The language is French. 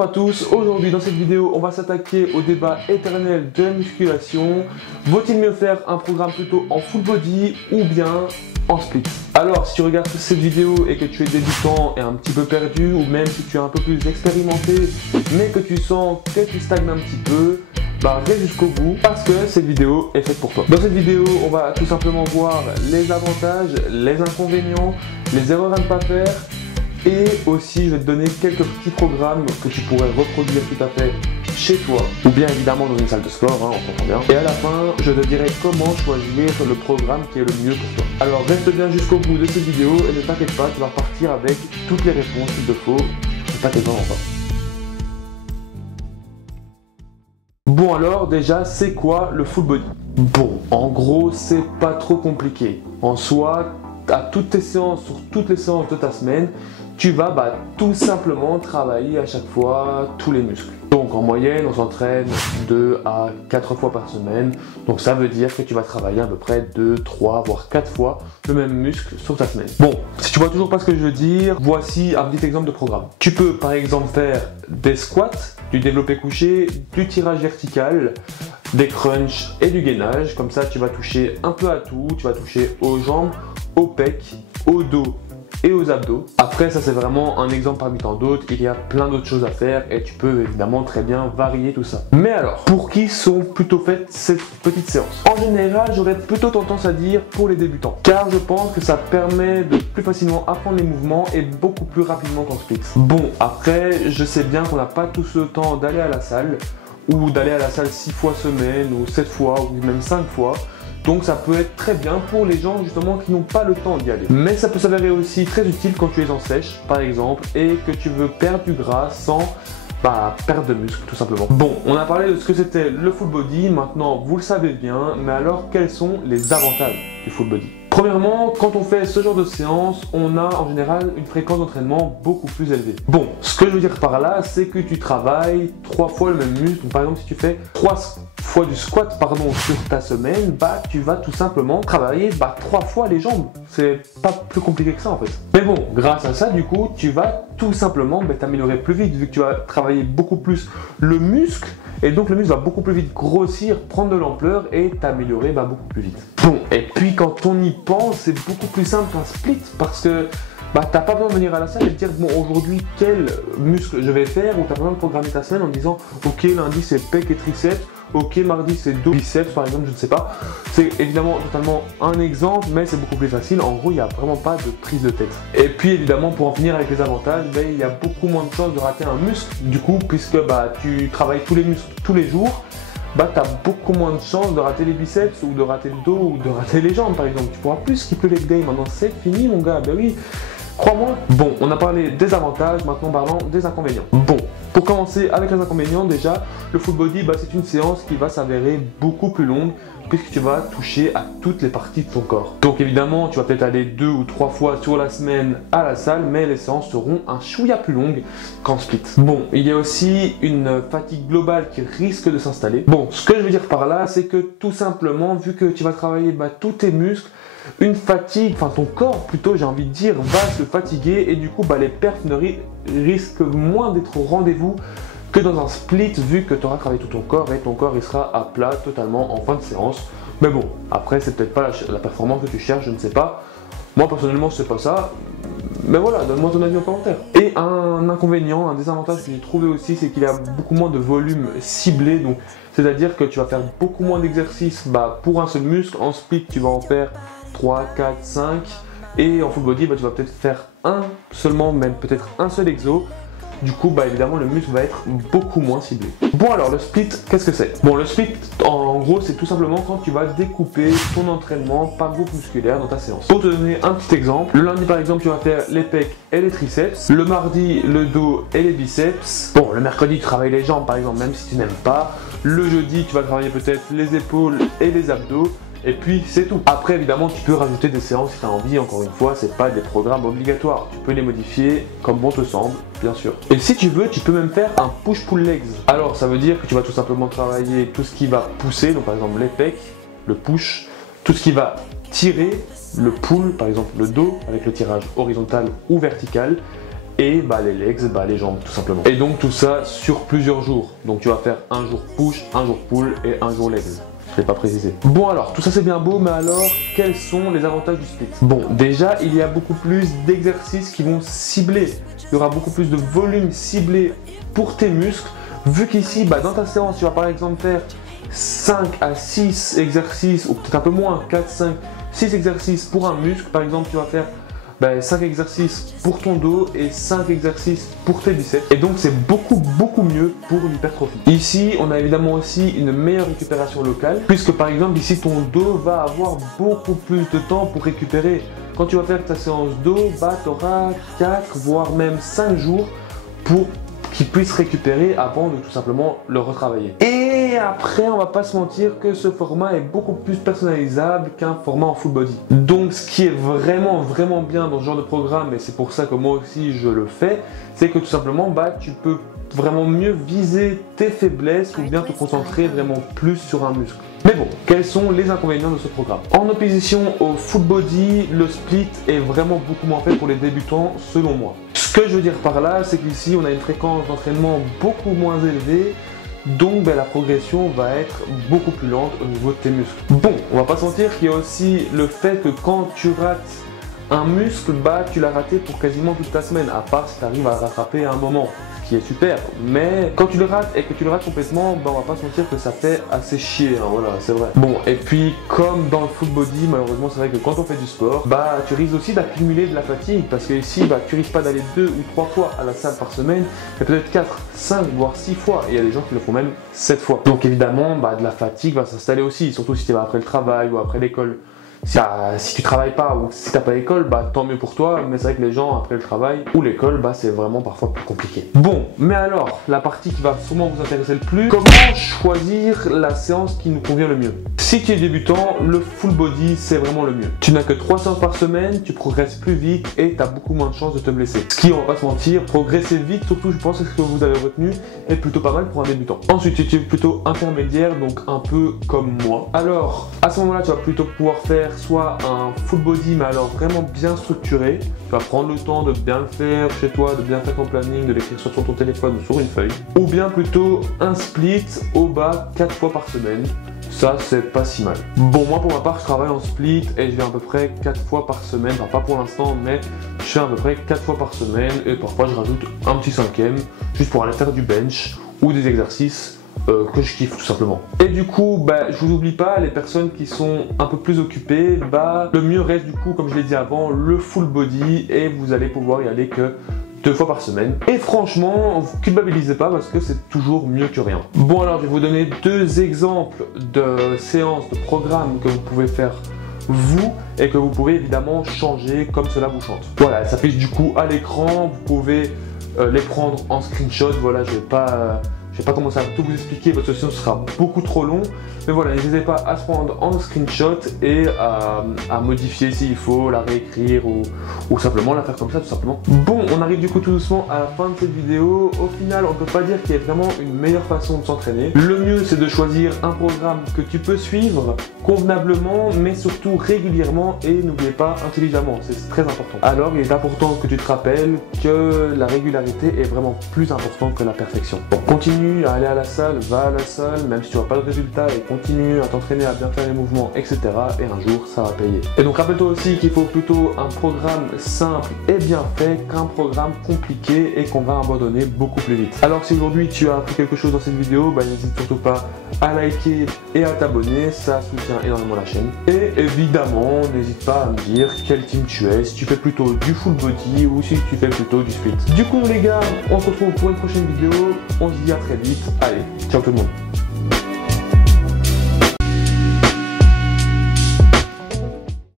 Bonjour à tous, aujourd'hui dans cette vidéo on va s'attaquer au débat éternel de la musculation. Vaut-il mieux faire un programme plutôt en full body ou bien en split? Alors si tu regardes cette vidéo et que tu es débutant et un petit peu perdu, ou même si tu es un peu plus expérimenté mais que tu sens que tu stagnes un petit peu, bah reste jusqu'au bout parce que cette vidéo est faite pour toi. Dans cette vidéo on va tout simplement voir les avantages, les inconvénients, les erreurs à ne pas faire. Et aussi, je vais te donner quelques petits programmes que tu pourrais reproduire tout à fait chez toi, ou bien évidemment dans une salle de sport, hein, on comprend bien. Et à la fin, je te dirai comment choisir le programme qui est le mieux pour toi. Alors reste bien jusqu'au bout de cette vidéo et ne t'inquiète pas, tu vas partir avec toutes les réponses qu'il te faut. Ne t'inquiète vraiment pas. Bon alors, déjà, c'est quoi le full body? Bon, en gros, c'est pas trop compliqué. En soi, à toutes tes séances, sur toutes les séances de ta semaine, tu vas tout simplement travailler à chaque fois tous les muscles. Donc en moyenne, on s'entraîne 2 à 4 fois par semaine. Donc ça veut dire que tu vas travailler à peu près 2, 3, voire 4 fois le même muscle sur ta semaine. Bon, si tu vois toujours pas ce que je veux dire, voici un petit exemple de programme. Tu peux par exemple faire des squats, du développé couché, du tirage vertical, des crunchs et du gainage. Comme ça, tu vas toucher un peu à tout. Tu vas toucher aux jambes, aux pecs, au dos et aux abdos. Après, ça c'est vraiment un exemple parmi tant d'autres. Il y a plein d'autres choses à faire et tu peux évidemment très bien varier tout ça. Mais alors, pour qui sont plutôt faites ces petites séances? En général, j'aurais plutôt tendance à dire pour les débutants, car je pense que ça permet de plus facilement apprendre les mouvements et beaucoup plus rapidement qu'en split. Bon, après, je sais bien qu'on n'a pas tous le temps d'aller à la salle, ou d'aller à la salle 6 fois semaine, ou 7 fois, ou même 5 fois. Donc ça peut être très bien pour les gens justement qui n'ont pas le temps d'y aller. Mais ça peut s'avérer aussi très utile quand tu es en sèche par exemple et que tu veux perdre du gras sans perdre de muscle tout simplement. Bon, on a parlé de ce que c'était le full body, maintenant vous le savez bien, mais alors quels sont les avantages du full body? Premièrement, quand on fait ce genre de séance, on a en général une fréquence d'entraînement beaucoup plus élevée. Bon, ce que je veux dire par là, c'est que tu travailles 3 fois le même muscle. Donc, par exemple, si tu fais 3 fois du squat sur ta semaine, tu vas tout simplement travailler 3 fois les jambes. C'est pas plus compliqué que ça en fait. Mais bon, grâce à ça, du coup, tu vas tout simplement t'améliorer plus vite vu que tu vas travailler beaucoup plus le muscle. Et donc le muscle va beaucoup plus vite grossir, prendre de l'ampleur et t'améliorer beaucoup plus vite. Bon, et puis quand on y pense, c'est beaucoup plus simple qu'un split parce que t'as pas besoin de venir à la salle et de dire bon aujourd'hui quel muscle je vais faire, ou t'as besoin de programmer ta semaine en disant ok lundi c'est pec et triceps, ok mardi c'est dos biceps par exemple, je ne sais pas. C'est évidemment totalement un exemple mais c'est beaucoup plus facile. En gros il n'y a vraiment pas de prise de tête. Et puis évidemment pour en finir avec les avantages, il y a beaucoup moins de chances de rater un muscle du coup puisque tu travailles tous les muscles tous les jours. Tu as beaucoup moins de chances de rater les biceps ou de rater le dos ou de rater les jambes par exemple. Tu pourras plus skipper leg day, maintenant c'est fini mon gars, oui. Crois-moi. Bon, on a parlé des avantages, maintenant parlons des inconvénients. Bon, pour commencer avec les inconvénients, déjà, le full body, c'est une séance qui va s'avérer beaucoup plus longue puisque tu vas toucher à toutes les parties de ton corps. Donc évidemment, tu vas peut-être aller 2 ou 3 fois sur la semaine à la salle, mais les séances seront un chouïa plus longues qu'en split. Bon, il y a aussi une fatigue globale qui risque de s'installer. Bon, ce que je veux dire par là, c'est que tout simplement, vu que tu vas travailler tous tes muscles, une fatigue, ton corps plutôt j'ai envie de dire, va se fatiguer et du coup les perfs risquent moins d'être au rendez-vous que dans un split vu que tu auras travaillé tout ton corps et ton corps il sera à plat totalement en fin de séance. Mais bon, après c'est peut-être pas la performance que tu cherches, je ne sais pas. Moi personnellement c'est pas ça, mais voilà, donne-moi ton avis en commentaire. Et un inconvénient, un désavantage que j'ai trouvé aussi, c'est qu'il y a beaucoup moins de volume ciblé, donc c'est-à-dire que tu vas faire beaucoup moins d'exercices pour un seul muscle. En split tu vas en faire 3, 4, 5 et en full body tu vas peut-être faire un seulement, même peut-être un seul exo. Du coup évidemment le muscle va être beaucoup moins ciblé. Bon alors le split, qu'est-ce que c'est? Bon le split en gros c'est tout simplement quand tu vas découper ton entraînement par groupe musculaire dans ta séance. Pour te donner un petit exemple, le lundi par exemple tu vas faire les pecs et les triceps, le mardi le dos et les biceps, bon le mercredi tu travailles les jambes par exemple même si tu n'aimes pas, le jeudi tu vas travailler peut-être les épaules et les abdos. Et puis c'est tout. Après évidemment tu peux rajouter des séances si tu as envie, encore une fois c'est pas des programmes obligatoires, tu peux les modifier comme bon te semble bien sûr. Et si tu veux tu peux même faire un push-pull legs. Alors ça veut dire que tu vas tout simplement travailler tout ce qui va pousser, donc par exemple les pecs, le push, tout ce qui va tirer, le pull, par exemple le dos avec le tirage horizontal ou vertical, et les legs, les jambes tout simplement. Et donc tout ça sur plusieurs jours. Donc tu vas faire un jour push, un jour pull et un jour legs. Je l'ai pas précisé. Bon alors, tout ça c'est bien beau, mais alors quels sont les avantages du split? Bon, déjà il y a beaucoup plus d'exercices qui vont cibler. Il y aura beaucoup plus de volume ciblé pour tes muscles. Vu qu'ici, dans ta séance, tu vas par exemple faire 5 à 6 exercices, ou peut-être un peu moins, 4, 5, 6 exercices pour un muscle. Par exemple, tu vas faire 5 exercices pour ton dos et 5 exercices pour tes biceps. Et donc, c'est beaucoup mieux pour l'hypertrophie. Ici, on a évidemment aussi une meilleure récupération locale, puisque par exemple, ici, ton dos va avoir beaucoup plus de temps pour récupérer. Quand tu vas faire ta séance dos, tu auras 4, voire même 5 jours pour qu'il puisse récupérer avant de tout simplement le retravailler. Et après, on va pas se mentir que ce format est beaucoup plus personnalisable qu'un format en full body. Donc ce qui est vraiment bien dans ce genre de programme, et c'est pour ça que moi aussi je le fais, c'est que tout simplement tu peux vraiment mieux viser tes faiblesses ou bien te concentrer vraiment plus sur un muscle. Mais bon, quels sont les inconvénients de ce programme? En opposition au full body, le split est vraiment beaucoup moins fait pour les débutants selon moi. Ce que je veux dire par là, c'est qu'ici on a une fréquence d'entraînement beaucoup moins élevée, donc la progression va être beaucoup plus lente au niveau de tes muscles. Bon, on va pas se mentir qu'il y a aussi le fait que quand tu rates un muscle, tu l'as raté pour quasiment toute ta semaine, à part si tu arrives à le rattraper à un moment, ce qui est super. Mais quand tu le rates et que tu le rates complètement, on va pas se mentir que ça fait assez chier, voilà, c'est vrai. Bon, et puis comme dans le full body, malheureusement c'est vrai que quand on fait du sport, tu risques aussi d'accumuler de la fatigue, parce que ici, tu risques pas d'aller 2 ou 3 fois à la salle par semaine, mais peut-être 4, 5, voire 6 fois, et il y a des gens qui le font même 7 fois. Donc évidemment, de la fatigue va s'installer aussi, surtout si tu vas après le travail ou après l'école. Si tu travailles pas ou si tu n'as pas l'école, tant mieux pour toi, mais c'est vrai que les gens après le travail ou l'école, c'est vraiment parfois plus compliqué. Bon, mais alors, la partie qui va sûrement vous intéresser le plus, comment choisir la séance qui nous convient le mieux? Si tu es débutant, le full body c'est vraiment le mieux. Tu n'as que 3 séances par semaine, tu progresses plus vite et tu as beaucoup moins de chances de te blesser. Ce qui, on va pas se mentir, progresser vite, surtout je pense que ce que vous avez retenu, est plutôt pas mal pour un débutant. Ensuite, si tu es plutôt intermédiaire, donc un peu comme moi, alors à ce moment-là, tu vas plutôt pouvoir faire soit un full body, mais alors vraiment bien structuré. Tu vas prendre le temps de bien le faire chez toi, de bien faire ton planning, de l'écrire soit sur ton téléphone ou sur une feuille. Ou bien plutôt un split au bas 4 fois par semaine. Ça, c'est pas si mal. Bon, moi pour ma part, je travaille en split et je vais à peu près 4 fois par semaine. Enfin, pas pour l'instant, mais je fais à peu près 4 fois par semaine et parfois je rajoute un petit 5e juste pour aller faire du bench ou des exercices que je kiffe tout simplement. Et du coup, je vous oublie pas, les personnes qui sont un peu plus occupées, le mieux reste du coup, comme je l'ai dit avant, le full body et vous allez pouvoir y aller que 2 fois par semaine. Et franchement, vous culpabilisez pas parce que c'est toujours mieux que rien. Bon alors, je vais vous donner 2 exemples de séances, de programmes que vous pouvez faire vous et que vous pouvez évidemment changer comme cela vous chante. Voilà, ça s'affiche du coup à l'écran, vous pouvez les prendre en screenshot. Voilà, je vais pas commencer à tout vous expliquer parce que sinon ce sera beaucoup trop long. Mais voilà, n'hésitez pas à se prendre en screenshot et à modifier s'il faut, la réécrire ou simplement la faire comme ça tout simplement. Bon, on arrive du coup tout doucement à la fin de cette vidéo. Au final, on ne peut pas dire qu'il y ait vraiment une meilleure façon de s'entraîner. Le mieux, c'est de choisir un programme que tu peux suivre convenablement, mais surtout régulièrement et n'oubliez pas intelligemment, c'est très important. Alors, il est important que tu te rappelles que la régularité est vraiment plus importante que la perfection. Donc, continue à aller à la salle, va à la salle, même si tu n'as pas de résultat, et continue à t'entraîner à bien faire les mouvements, etc. Et un jour, ça va payer. Et donc, rappelle-toi aussi qu'il faut plutôt un programme simple et bien fait qu'un programme compliqué et qu'on va abandonner beaucoup plus vite. Alors, si aujourd'hui tu as appris quelque chose dans cette vidéo, n'hésite surtout pas à liker et à t'abonner, ça soutient énormément la chaîne. Et évidemment, n'hésite pas à me dire quel team tu es, si tu fais plutôt du full body ou si tu fais plutôt du split. Du coup les gars, on se retrouve pour une prochaine vidéo, on se dit à très vite, allez, ciao tout le monde.